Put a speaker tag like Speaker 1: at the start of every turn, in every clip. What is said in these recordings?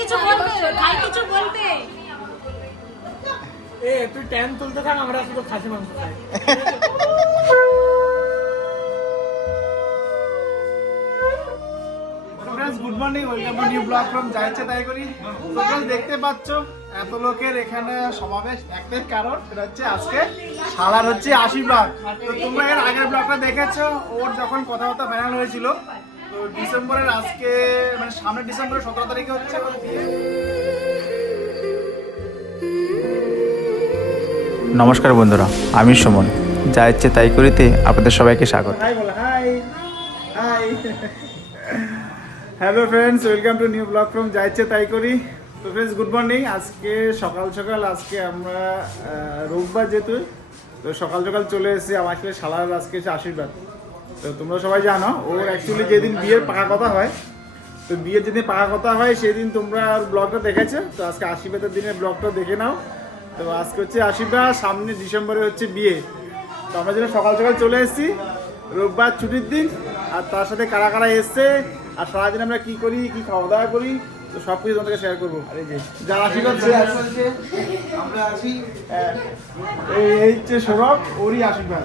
Speaker 1: কিছু বলবে? ভাই কিছু বলবে?
Speaker 2: এ তুই ট্যান তুলতে থাক আমরা শুধু খাসি মাংস খাই।
Speaker 3: Good morning welcome to new blog from Ja Ichhe Tai করি তো দেখতে পাচ্ছ এত লোকের এখানে সমাবেশ একটাই কারণ সেটা হচ্ছে আজকে শালার হচ্ছে আশীর্বাদ। তো তোমরা এর আগের ব্লগটা দেখেছ ওর যখন কথাবার্তা ফাইনাল হয়েছিল ডিসেম্বরের আজকে মানে সামনের ডিসেম্বরের সতেরো তারিখে হচ্ছে
Speaker 4: নমস্কার বন্ধুরা আমি সুমন। যা ইচ্ছে তাই করিতে আপনাদের সবাইকে স্বাগত।
Speaker 3: Hello friends welcome to new blog from Ja Ichhe Tai করি। তো ফ্রেন্ডস গুড মর্নিং আজকে সকাল সকাল আজকে আমরা রোববার যেহেতু তো সকাল সকাল চলে এসেছি আমার আসলে শালার আজকে এসে আশীর্বাদ। তো তোমরা সবাই জানো ওর অ্যাকচুয়ালি যেদিন বিয়ের পাকা কথা হয় তো বিয়ের যেদিন পাকা কথা হয় সেদিন তোমরা ব্লগটা দেখেছ। তো আজকে আশীর্বাদের দিনের ব্লগটা দেখে নাও। তো আজকে হচ্ছে আশীর্বাদ সামনে ডিসেম্বরে হচ্ছে বিয়ে। তো আমরা যেন সকাল সকাল চলে এসেছি রোববার ছুটির দিন আর তার সাথে কারা কারা এসছে আর সারাদিন আমরা কি করি কি খাওয়া দাওয়া করি তো সব কিছু তোমাদেরকে শেয়ার করব। আর এই যে যার আশীর্বাদ আমরা আছি এই এই হচ্ছে সৌরভ ওরই আশীর্বাদ।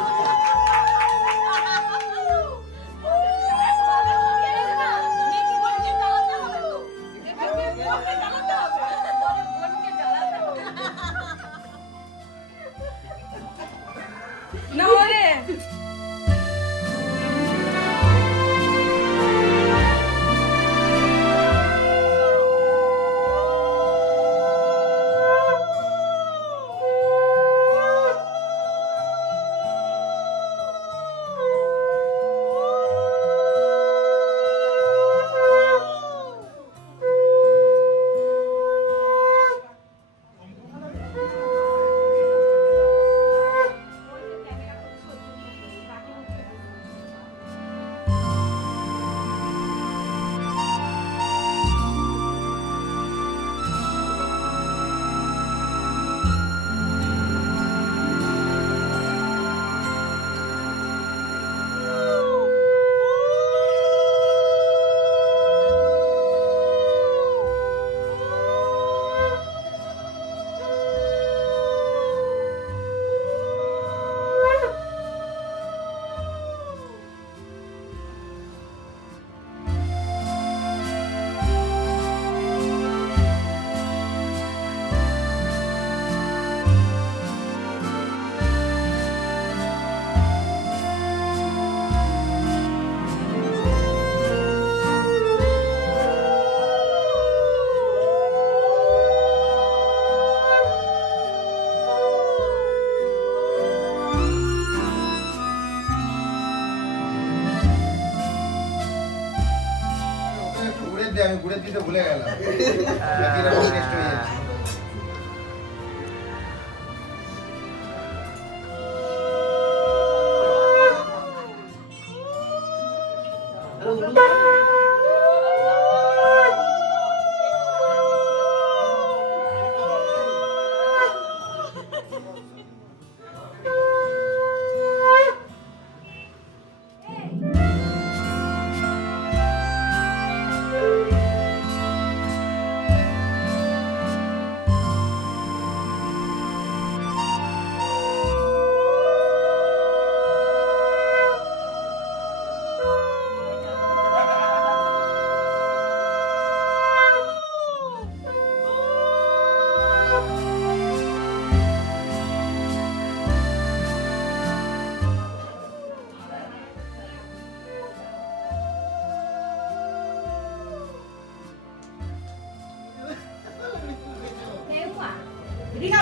Speaker 5: আমি ঘুরে দিতে ভুলে গেলাম। রিহা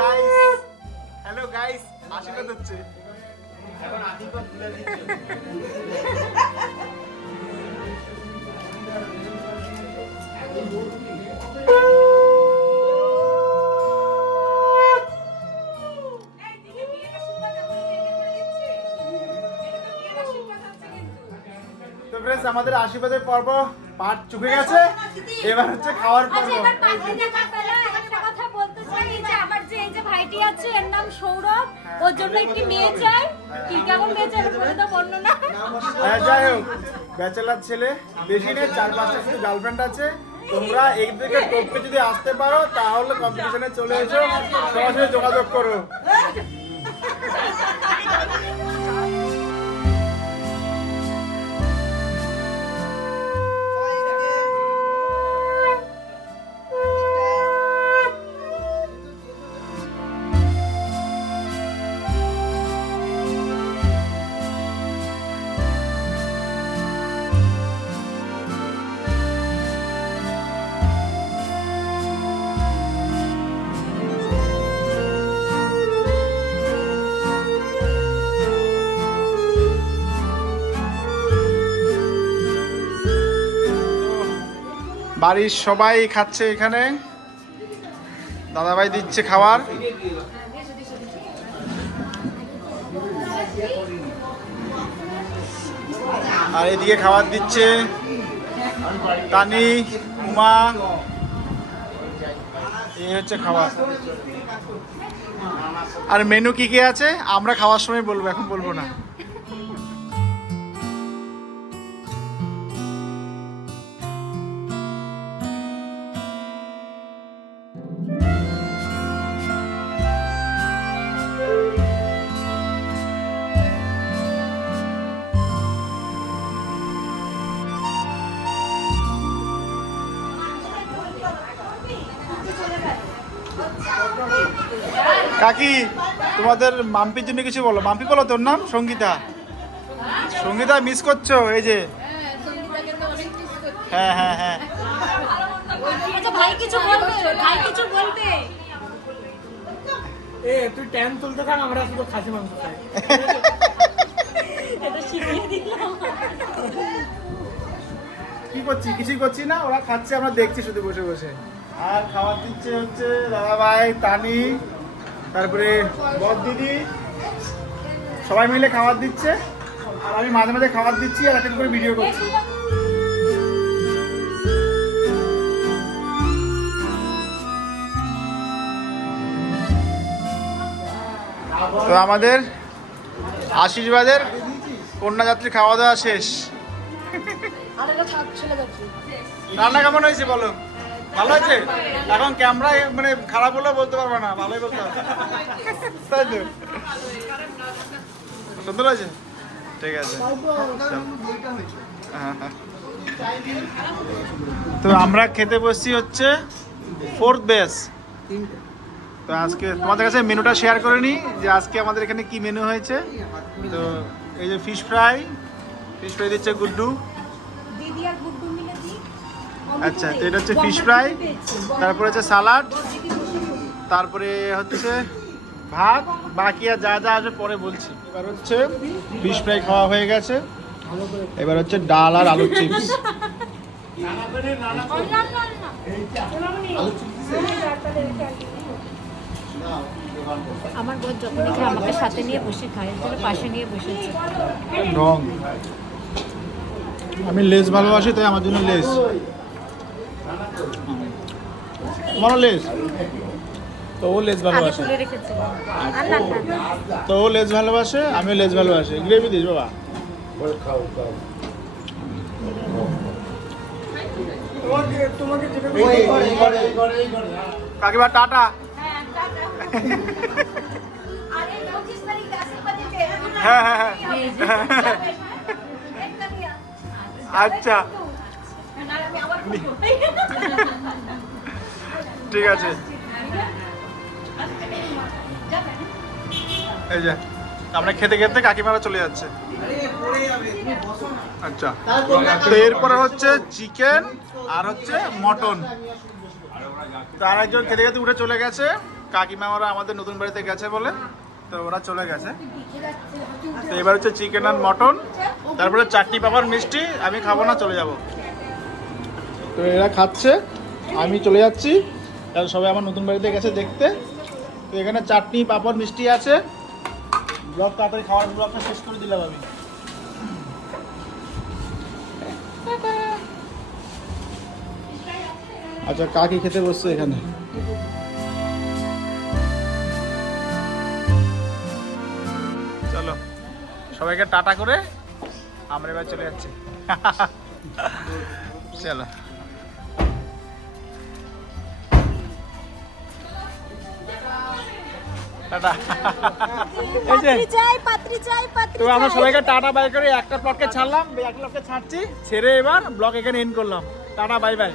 Speaker 5: গাইস হ্যালো
Speaker 3: গাইস আশীর্বাদ হচ্ছে। আমাদের আশীর্বাদের পর্ব পাট চুকে গেছে। এবার হচ্ছে খাওয়ার পর্ব।
Speaker 1: আচ্ছা আমার যে এই যে ভাইটি আছে এর নাম সৌরভ। ওর জন্য একটি মেয়ে চাই।
Speaker 3: হ্যাঁ যাই হোক ব্যাচেলার ছেলে, বেশি নেই গার্লফ্রেন্ড আছে। তোমরা টপকে যদি আসতে পারো, তাহলে কম্পিটিশনে চলে এসো, সরাসরি যোগাযোগ করো। বাড়ির সবাই খাচ্ছে এখানে। দাদাভাই দিচ্ছে খাবার। আর এদিকে খাবার দিচ্ছে তানি, উমা। এই হচ্ছে খাবার। আর মেনু কি কি আছে? আমরা খাওয়ার সময় বলব, এখন বলব না। কাকি তোমাদের মাম্পির জন্য কিছু বলো। মাম্পি বলো তোর নাম? সঙ্গীতা। সঙ্গীতা মিস করছ? এই যে। হ্যাঁ হ্যাঁ হ্যাঁ।
Speaker 1: আচ্ছা ভাই কিছু বলবে? ভাই কিছু বলবে?
Speaker 2: এ তুই ট্যান তুলতে থাক আমরা শুধু খাসি মাংস খাই।
Speaker 1: এটা শিখিয়ে দিলাম।
Speaker 3: কি করছি? কিছুই করছি না ওরা খাচ্ছে আমরা দেখছি শুধু বসে বসে। আর খাবার দিচ্ছে হচ্ছে দাদা ভাই তানি। তারপরে বদ দিদি সবাই মিলে খাবার দিচ্ছে আর আমি মাঝে মাঝে খাবার দিচ্ছি আর একটা করে ভিডিও করছি। তো আমাদের আশীর্বাদের কন্যাযাত্রী খাওয়া দাওয়া শেষ। রান্না কেমন হয়েছে বলো? ভালো হয়েছে এখন ক্যামেরা মানে খারাপ হলেও বলতে পারব না, ভালোই বলতে হবে। তাই তো? সুন্দর হয়েছে ঠিক আছে। তো আমরা খেতে বসছি হচ্ছে ফোর্থ বেস তো আজকে তোমাদের কাছে মেনুটা শেয়ার করে নিই যে আজকে আমাদের এখানে কি মেনু হয়েছে। তো এই যে ফিশ ফ্রাই ফিশ ফ্রাই দিচ্ছে গুড্ডু।
Speaker 1: দিদি আর গুড্ডু
Speaker 3: আচ্ছা তো এটা হচ্ছে ফিশ ফ্রাই তারপরে হচ্ছে সালাড তারপরে হচ্ছে ভাত বাকি আর যা যা আছে পরে বলছি। এবার হচ্ছে ফিশ ফ্রাই খাওয়া হয়ে গেছে। এবার হচ্ছে ডাল আর আলুর চিপস
Speaker 1: আমার বোন যখনই খায় আমাকে সাথে নিয়ে বসে খায় তাহলে পাশে নিয়ে বসেছে।
Speaker 3: রং। আমি লেস ভালোবাসি তাই আমার জন্য লেস। তোমারও লেস তো ও
Speaker 1: আগে
Speaker 3: ভালোবাসে।
Speaker 1: না
Speaker 3: তো ও লেস ভালোবাসে আমিও লেস ভালোবাসি। গ্রেভি দিস বাবা। কাকিমা টাটা। হ্যাঁ হ্যাঁ হ্যাঁ আচ্ছা। ঠিক আছে। এই যে আমরা খেতে খেতে কাকিমারা চলে যাচ্ছে। আচ্ছা তো এরপরে হচ্ছে চিকেন আর হচ্ছে মটন। তার একজন খেতে খেতে উঠে চলে গেছে। কাকিমা ওরা আমাদের নতুন বাড়িতে গেছে বলে তো ওরা চলে গেছে। তো এবার হচ্ছে চিকেন আর মটন তারপরে চাটনি পাপড় মিষ্টি আমি খাব না চলে যাব। তো এরা খাচ্ছে, আমি চলে যাচ্ছি। তাহলে সবাই আমার নতুন বাড়িতে গেছে দেখতে। তো এখানে চাটনি, পাপড়, মিষ্টি আছে। ব্লগ তাড়াতাড়ি খাওয়ার ব্লগটা শেষ করে দিলাম আমি। আচ্ছা কাকি খেতে বসছে এখানে? চলো, সবাইকে টাটা করে আমরা এবার চলে যাচ্ছি। চলো। টাটা এই যে
Speaker 1: চাই পাত্রী চাই পাত্রী
Speaker 3: তো আমরা সবাইকে টাটা বাই করে একটা ব্লগকে ছাড়লাম একটা ব্লগকে ছাড়ছি ছেড়ে এবার ব্লগ এখানে এন্ড করলাম। Tata bye bye